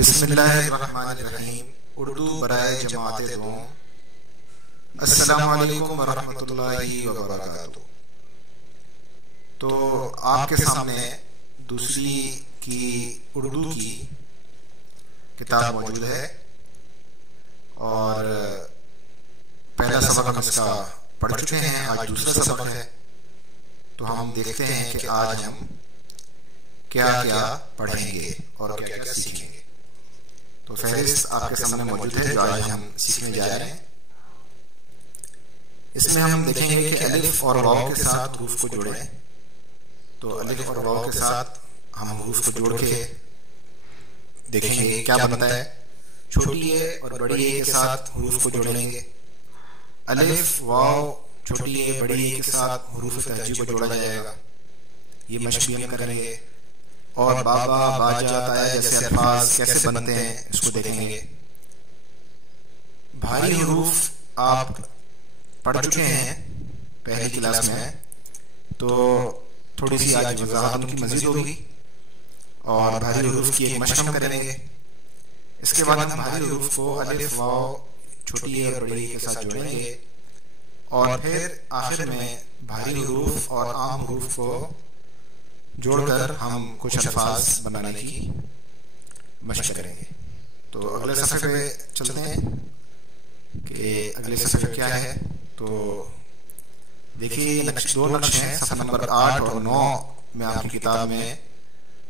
بسم اللہ الرحمن الرحیم. اردو برائے جماعت دوم. السلام علیکم ورحمۃ اللہ وبرکاتہ. تو آپ کے سامنے دوسری کی اردو کی کتاب موجود ہے اور پہلا سبق ہم اس کا پڑھ چکے ہیں. آج دوسرا سبق ہے تو ہم دیکھتے ہیں کہ آج ہم کیا کیا پڑھیں گے اور کیا کیا سیکھیں گے. تو فہرست آپ کے سامنے موجود ہے جو آج ہم سیکھنے جا رہے ہیں. اس میں ہم دیکھیں گے کہ الف اور واو کے ساتھ حروف کو جوڑیں. تو الف اور واو کے ساتھ ہم حروف کو جوڑ کے دیکھیں گے کیا بنتا ہے. چھوٹی اے اور بڑی اے کے ساتھ حروف کو جوڑیں گے. الف واو چھوٹی اے بڑی اے کے ساتھ حروف تہجی کو جوڑا جائے گا. یہ مشق بھی ہم کریں گے. اور بابا باجا تایا جیسے الفاظ کیسے بنتے ہیں اس کو دیکھیں گے. بھاری حروف آپ پڑھ چکے ہیں پہلی کلاس میں تو تھوڑی سی آج وضاحت ان کی مزید ہوگی اور بھاری حروف کی ایک مشق ہم کریں گے. اس کے بعد ہم بھاری حروف کو الف واو چھوٹی اے اور بڑی اے کے ساتھ جوڑیں گے اور پھر آخر میں بھاری حروف اور عام حروف کو جوڑ کر ہم کچھ الفاظ بنانے کی مشق کریں گے. تو اگلے صفحے پہ چلتے ہیں کہ اگلے صفحے کیا ہے. تو دیکھیے یہ دو نقش ہیں صفحہ نمبر 8 اور 9 میں آپ کی کتاب میں.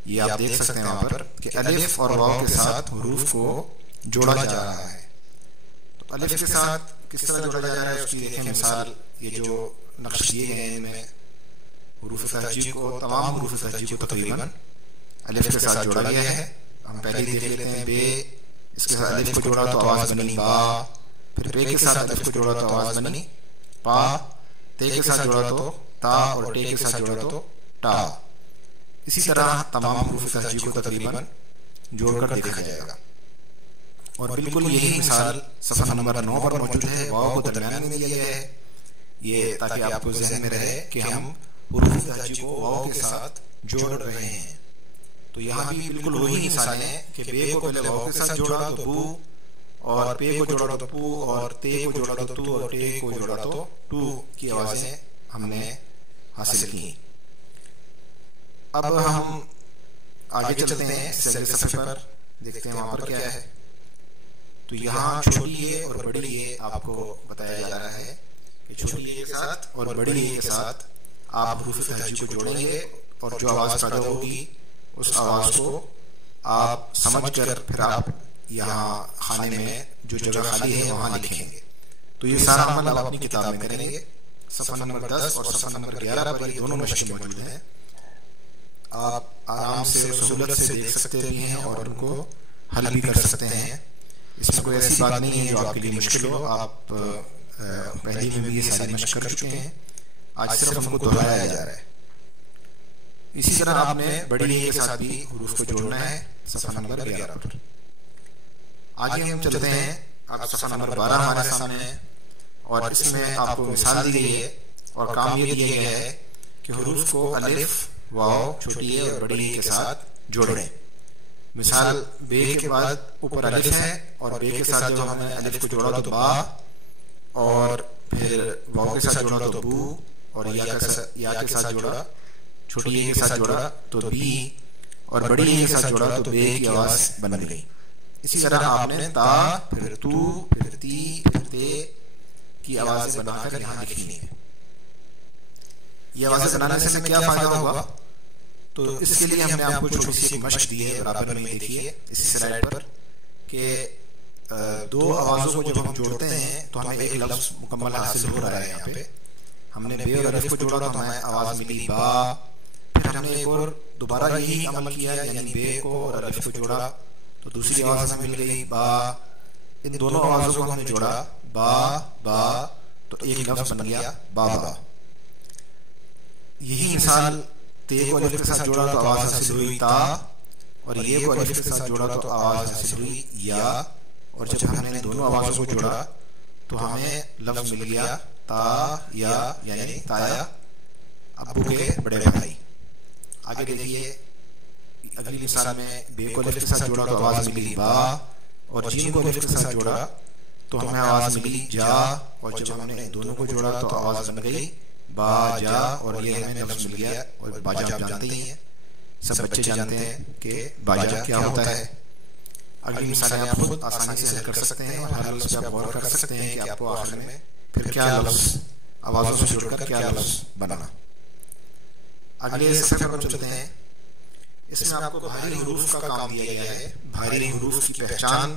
یہ آپ دیکھ سکتے ہیں وہاں پر کہ الف اور واو کے ساتھ حروف کو جوڑا جا رہا ہے. تو الف کے ساتھ کس طرح جوڑا جا رہا ہے اس کی دیکھیں مثال. یہ جو نقش دیے گئے ہیں ان میں حروف تہجی کو تمام حروف تہجی کو تقریباً الف کے ساتھ جوڑا گیا ہے. ہم پہلے دیکھ لیتے ہیں بے. اس کے ساتھ الف کو جوڑا تو آواز بنی با. پھر بے کے ساتھ الف کو جوڑا تو آواز بنی پا. تے کے ساتھ جوڑا تو تا اور ٹے کے ساتھ جوڑا تو ٹا. اسی طرح تمام حروف تہجی کو تقریباً جوڑ کر دیکھا جائے گا. اور بالکل یہی مثال صفحہ نمبر 9 پر موجود ہے. واو کو درمیان میں دیا گیا ہے یہ تاکہ آپ کو ذہن میں رہے کہ ہم حروف تہجی کو واو کے ساتھ جوڑ رہے ہیں. تو یہاں بھی بالکل وہی مثالیں ہیں کہ بے کو پہلے واو کے ساتھ جوڑا تو بو اور پے کو جوڑا تو پو اور تے کو جوڑا تو تو اور ٹے کو جوڑا تو ٹو کی آوازیں ہم نے حاصل کی. اب ہم آگے چلتے ہیں اگلے صفحے پر دیکھتے ہیں وہاں پر کیا ہے. تو یہاں چھوٹی اے اور بڑی اے آپ کو بتایا جا رہا ہے کہ چھوٹی اے کے ساتھ اور بڑی اے کے ساتھ آپ حروف تہجی کو جوڑیں گے اور جو آواز پیدا ہوگی اس آواز کو آپ سمجھ کر پھر آپ یہاں خانے میں جو جگہ خالی ہے وہاں لکھیں گے. تو یہ سارا عمل آپ اپنی کتاب میں کریں گے. صفحہ نمبر 10 اور صفحہ نمبر 11 پر یہ دونوں مشقیں موجود ہیں. آپ آرام سے اور سہولت سے دیکھ سکتے بھی ہیں اور ان کو حل بھی کر سکتے ہیں. اس میں کوئی ایسی بات نہیں ہے جو آپ کے لیے مشکل ہو. آپ پہلے میں بھی یہ ساری مشق کر چکے ہیں. آج صرف ہم کو دہرایا جا رہا ہے. اسی طرح آپ نے بڑی اے کے ساتھ بھی حروف کو جوڑنا ہے صفحہ نمبر 11 پر. آگے ہم چلتے ہیں. اب صفحہ نمبر 12 ہمارے سامنے ہے اور اس میں آپ کو مثال دی گئی ہے اور کام یہ دیا گیا ہے کہ حروف کو الف واو چھوٹی اے اور بڑی اے کے ساتھ جوڑیں. مثال بے کے بعد اوپر الف ہے اور بے کے ساتھ جب ہم نے الف کو جوڑا تو با اور پھر واو کے ساتھ جوڑا تو بو اور یا کے ساتھ جوڑا چھوٹی اے کے ساتھ جوڑا تو بی اور بڑی اے کے ساتھ جوڑا تو بے کی آواز بن گئی. اسی طرح آپ نے تا پھر تو پھر تی پھر تے کی آوازیں بنا کر یہاں لکھنی ہے. یہ آوازیں بنانے سے ہمیں کیا فائدہ ہوگا. تو اس کے لیے ہم نے آپ کو چھوٹی سی ایک مشق دی ہے برابر میں دیکھیے اسی سلائڈ پر کہ دو آوازوں کو جب ہم جوڑتے ہیں تو ہمیں ایک لفظ مکمل حاصل ہو رہا ہے. یہاں پہ ہم نے بے اور الف کو جوڑا تو ہمیں آواز ملی با. پھر ہم نے ایک اور دوبارہ یہی عمل کیا یعنی بے کو اور الف کو جوڑا تو دوسری آواز ہمیں مل گئی با. ان دونوں آوازوں کو ہم نے جوڑا با با تو ایک لفظ بن گیا بابا. یہی مثال تے کو الف کے ساتھ جوڑا تو آواز حاصل ہوئی تا اور یہ کو الف کے ساتھ جوڑا تو آواز حاصل ہوئی یا. اور جب ہم نے دونوں آوازوں کو جوڑا تو ہمیں لفظ مل گیا تا یا یعنی تایا ابو کے بڑے بھائی. آگے دیکھیے اگلی مثال میں بے کو الف کے ساتھ جوڑا تو آواز ملی با، اور جیم کو الف کے ساتھ جوڑا تو ہمیں آواز ملی جا، اور جب ہم نے دونوں کو جوڑا تو آواز بن گئی با جا، اور یہ ہمیں لفظ مل گیا. اور باجا آپ جانتے ہی ہیں، سب بچے جانتے ہیں کہ باجا کیا ہوتا ہے. اگلی مثالیں آپ خود آسانی سے حل کر سکتے ہیں اور ہر لفظ پہ آپ غور کر سکتے ہیں کہ آپ کو آخر میں پھر کیا لفظ آوازوں سے جڑ کر کیا لفظ بنا. اگلے صفحے پر چلتے ہیں. اس میں آپ کو بھاری حروف کا کام دیا گیا ہے. بھاری حروف کی پہچان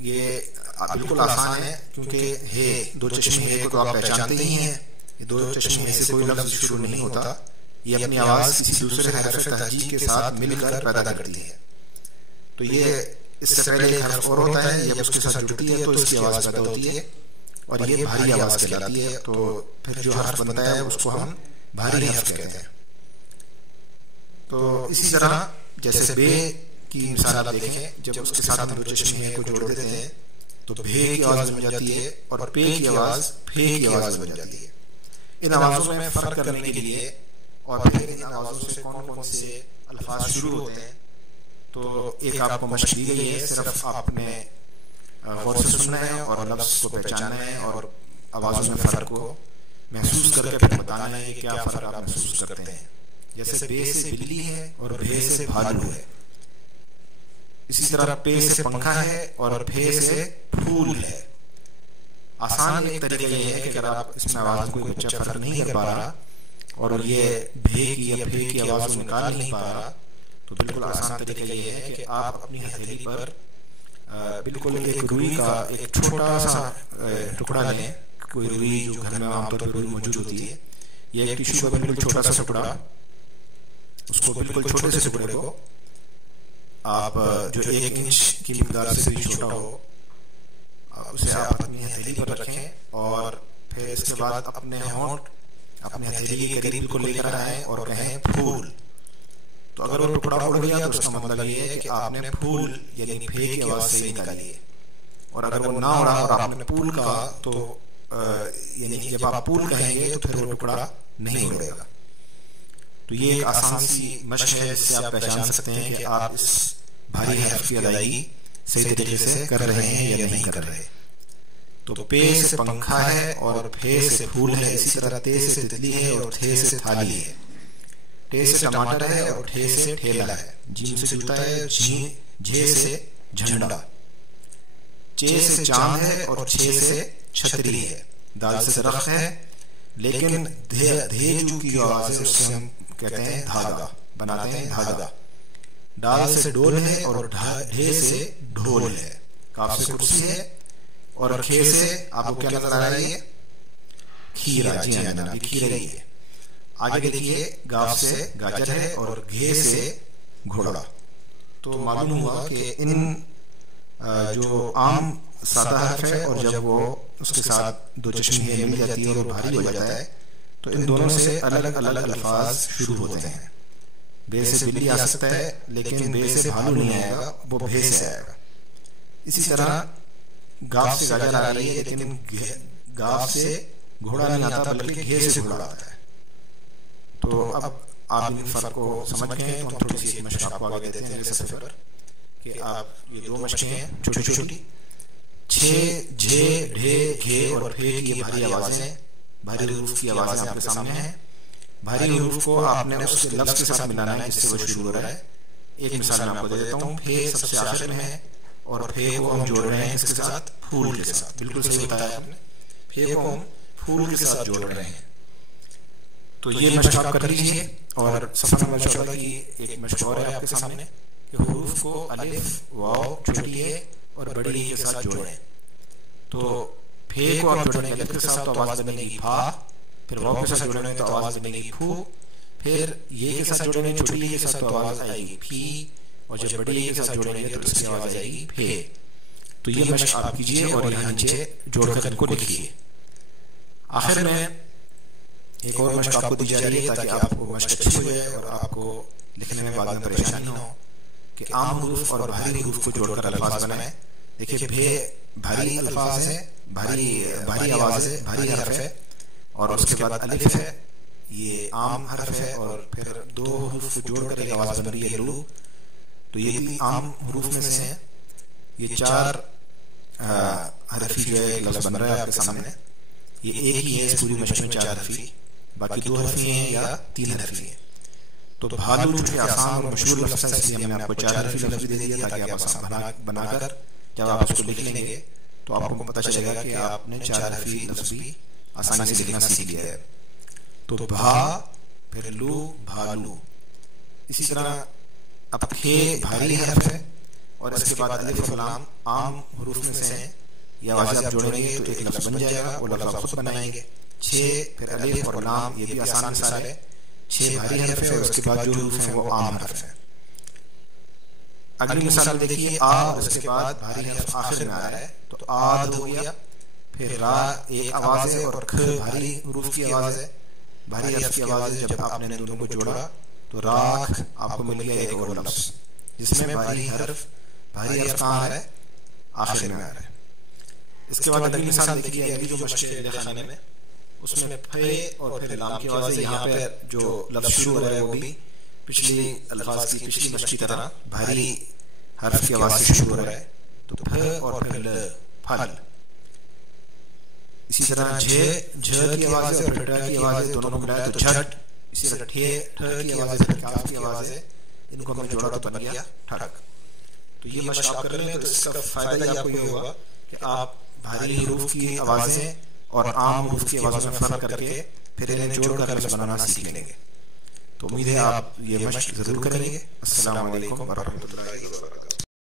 یہ بالکل آسان ہے، کیونکہ ہے دو چشمی ہے کو تو آپ پہچانتے ہی ہیں. یہ دو چشمی سے کوئی لفظ شروع نہیں ہوتا، یہ اپنی آواز کسی دوسرے حرف تہجی کے ساتھ مل کر پیدا کرتی ہے. تو یہ اس سے پہلے ایک حرف اور ہوتا ہے، جب اس کے ساتھ جڑتی ہے تو اس کی آواز پیدا ہوتی ہے اور یہ بھاری آواز کہلاتی ہے. تو پھر جو حرف بنتا ہے اس کو ہم بھاری حرف کہتے ہیں. تو اسی طرح جیسے بے کی مثال آپ دیکھیں، جب اس کے ساتھ ہم دو چشمی کو جوڑ دیتے ہیں تو بھے کی آواز بن جاتی ہے اور پے کی آواز پھے کی آواز بن جاتی ہے. ان آوازوں میں فرق کرنے کے لیے اور پھر ان آوازوں سے کون کون سے الفاظ شروع ہوتے ہیں تو ایک آپ کو مشق دی گئی ہے. صرف آپ نے غور سے سننا ہے اور لفظ کو پہچاننا ہے اور آوازوں میں فرق کو محسوس کر کے پھر بتانا ہے کہ کیا فرق آپ محسوس کرتے ہیں. جیسے بے سے بلی ہے اور بھے سے بھالو ہے، اسی طرح پے سے پنکھا ہے اور پھے سے پھول ہے. آسان ایک طریقہ یہ ہے کہ اگر آپ اس میں آواز کوئی بچہ فرق نہیں کر پا رہا اور یہ بھے کی یا پھے کی آواز کو نکال نہیں پا رہا تو بالکل آسان طریقہ یہ ہے کہ آپ اپنی ہتھیلی پر بالکل ایک روئی کا ایک چھوٹا سا ٹکڑا لیں. کوئی روئی جو گھر میں عام طور پر روئی موجود ہوتی ہے، یہ ایک ٹشو کا بالکل چھوٹا سا ٹکڑا، اس کو بالکل چھوٹے سے ٹکڑے کو آپ جو 1 انچ کی مقدار سے بھی چھوٹا ہو اسے آپ اپنی ہتھیلی پر رکھیں اور پھر اس کے بعد اپنے ہونٹ اپنے ہتھیلی کے قریب کو لے کر آئیں اور کہیں پھول. تو اگر وہ ٹکڑا اڑ گیا تو اس کا مطلب یہ ہے کہ آپ نے پھول یعنی پھے کی آواز سے نکالی ہے. اور اگر وہ نہ اڑا اور آپ نے پھول کہا تو یعنی جب آپ پھول کہیں گے تو پھر وہ ٹکڑا نہیں اڑے گا. تو یہ ایک آسان سی مشق ہے جس سے آپ پہچان سکتے ہیں کہ آپ اس بھاری حرف کی ادائیگی صحیح طریقے سے کر رہے ہیں یا نہیں کر رہے. تو پے سے پنکھا ہے اور پھے سے پھول ہے، اسی طرح تے سے تتلی ہے اور تھے سے تھالی ہے، ٹے سے ٹماٹر ہے اور ٹھے سے ٹھیلا ہے، جیم سے جوتا ہے، جھے سے جھنڈا، چے سے چاند ہے اور چھے سے چھتری ہے، دال سے درخت ہے، لیکن دھیجو کی جو آواز ہے اس سے ہم کہتے ہیں دھاگا، بناتے ہیں دھاگا. ڈال سے ڈول ہے اور ڈھے سے ڈھول ہے، کاف سے کرسی ہے اور کھے سے آپ کو کیا نظر آ رہا ہے؟ کھیرا. جی ہاں جناب، یہ کھیرا ہی ہے. آگے دیکھیے گاف سے گاجر ہے اور گھے سے گھوڑا. تو معلوم ہوا کہ ان جو عام سادہ حرف ہے اور جب وہ اس کے ساتھ دو چشمی مل جاتی ہے اور وہ بھاری ہو جاتا ہے تو ان دونوں سے الگ الگ الفاظ شروع ہوتے ہیں. بے سے بلی آ سکتا ہے لیکن بے سے بھالو نہیں آئے گا، وہ بھے سے آئے گا. اسی طرح گاف سے گاجر آ رہی ہے لیکن گاف سے گھوڑا نہیں آتا بلکہ گھے سے گھوڑا آتا ہے. تو اب آپ ان فرق کو سمجھ گئے ہیں تو ہم تھوڑی سی مشق آپ کو آگے دیتے ہیں اگلے صفحے پر کہ آپ یہ 2 مشقیں ہیں چھوٹی چھوٹی. چھے، جھے، ڈھے، گھے اور پھے کی یہ بھاری آوازیں، بھاری حروف کی آوازیں آپ کے سامنے ہیں. بھاری حروف کو آپ نے اس کے لفظ کے ساتھ ملانا ہے جس سے وہ شروع ہو رہا ہے. ایک مثال میں آپ کو دے دیتا ہوں. پھے سب سے آخر میں ہے اور پھے کو ہم جوڑ رہے ہیں اس کے ساتھ پھول کے ساتھ. بالکل صحیح بتایا آپ نے، پھے کو ہم پھول کے ساتھ جوڑ رہے ہیں. تو یہ مشق آپ کر لیجیے. اور صفحہ نمبر 14 کی ایک مشق اور ہے آپ کے سامنے کہ حروف کو الف، واو، چھوٹی اے اور بڑی اے کے ساتھ جوڑیں. تو پھے کو آپ جوڑیں گے الف کے ساتھ تو آواز بنے گی پھا، پھر واو کے ساتھ جوڑیں گے تو آواز بنے گی پھو، پھر یہ کے ساتھ جوڑیں گے چھوٹی اے کے ساتھ تو آواز آئے گی پھی، اور جب بڑی اے کے ساتھ جوڑیں گے تو اس کی آواز آئے گی پھے. تو یہ مشق آپ کیجئے اور یہاں نیچے جوڑ کر ان کو لکھیے. آخر میں ایک اور مشق آپ کو دی جا رہی ہے تاکہ آپ کو مشق اچھی ہو جائے اور آپ کو لکھنے میں بعد میں پریشانی نہ ہو کہ عام حروف اور بھاری حروف کو جوڑ کر الفاظ بنائیں. دیکھیے بھے بھاری الفاظ ہے، بھاری آواز ہے، بھاری حرف ہے اور اس کے بعد الف ہے، یہ عام حرف ہے، اور پھر دو حروف کو جوڑ کر ایک آواز بن رہی ہے لو، تو یہ بھی عام حروف میں سے ہیں۔ یہ چار حرفی جو ہے لفظ بن رہا ہے آپ کے سامنے، یہ ایک ہی ہے اس پوری مشق میں چار حرفی، باقی دو حرفی ہیں یا تین حرفی ہیں۔ تو بھالو چونکہ آسان اور مشہور لفظ ہے، اس لیے ہم نے آپ کو چار حرفی لفظ بھی دے دیا تاکہ آپ آسان بنا کر جب آپ اس کو لکھ لیں گے تو آپ کو پتہ چلے گا کہ آپ نے چار حرفی لفظ بھی آسانی سے لکھنا سیکھ لیا ہے۔ تو بھا، پھر لو، بھالو۔ اسی طرح اب کھے بھاری حرف ہے، اور اس کے بعد الف اور لام عام حروف میں سے ہیں، یہ آوازیں آپ جوڑیں گے تو ایک لفظ بن جائے گا، وہ لفظ آپ خود بنائیں گے۔ چھ، پھر الف اور لام، یہ بھی آسان مثال ہے، چھ بھاری حرف ہے، اور اس کے بعد جو حروف ہیں وہ عام حرف ہیں۔ اگلی مثال دیکھیے، آ، اور اس کے بعد بھاری حرف آخر میں آ رہا ہے، تو آد ہو گیا، پھر را ایک آواز ہے، اور کھ بھاری حروف کی آواز ہے، بھاری حرف کی آواز ہے۔ جب آپ نے دونوں کو جوڑا تو راکھ آپ کو مل گیا ایک اور لفظ، جس میں بھاری حرف کہاں آ رہا ہے؟ آخر میں آ رہا ہے۔ اس کے بعد اگلی مثال دیکھیے، اگلی جو مشق ہے خانے میں، اس میں پھے اور پھر لام کی آواز ہے۔ یہاں پہ جو لفظ شروع ہو رہا ہے وہ بھی پچھلی الفاظ کی پچھلی مشق کی طرح بھاری حرف کی آواز سے شروع ہو رہا ہے، تو پھ اور پھر ل، پھل۔ اسی طرح جھ کی آواز ہے، اور پھر ٹ کی آواز ہے، دونوں کو ملایا تو جھٹ۔ اسی طرح ٹھ کی آواز ہے، پھر کاف کی آواز ہے، ان کو ہم نے جوڑا تو بن گیا ٹھک۔ تو یہ مشق آپ کر لیں تو اس کا فائدہ یہ آپ کو یہ ہوگا کہ آپ بھاری حروف کی آوازیں اور عام حروف کی آوازوں میں فرق کر کے پھر انہیں جوڑ کر لفظ بنانا سیکھ لیں گے۔ تو امید ہے آپ یہ مشق ضرور کریں گے۔ السلام علیکم ورحمۃ اللہ وبرکاتہ۔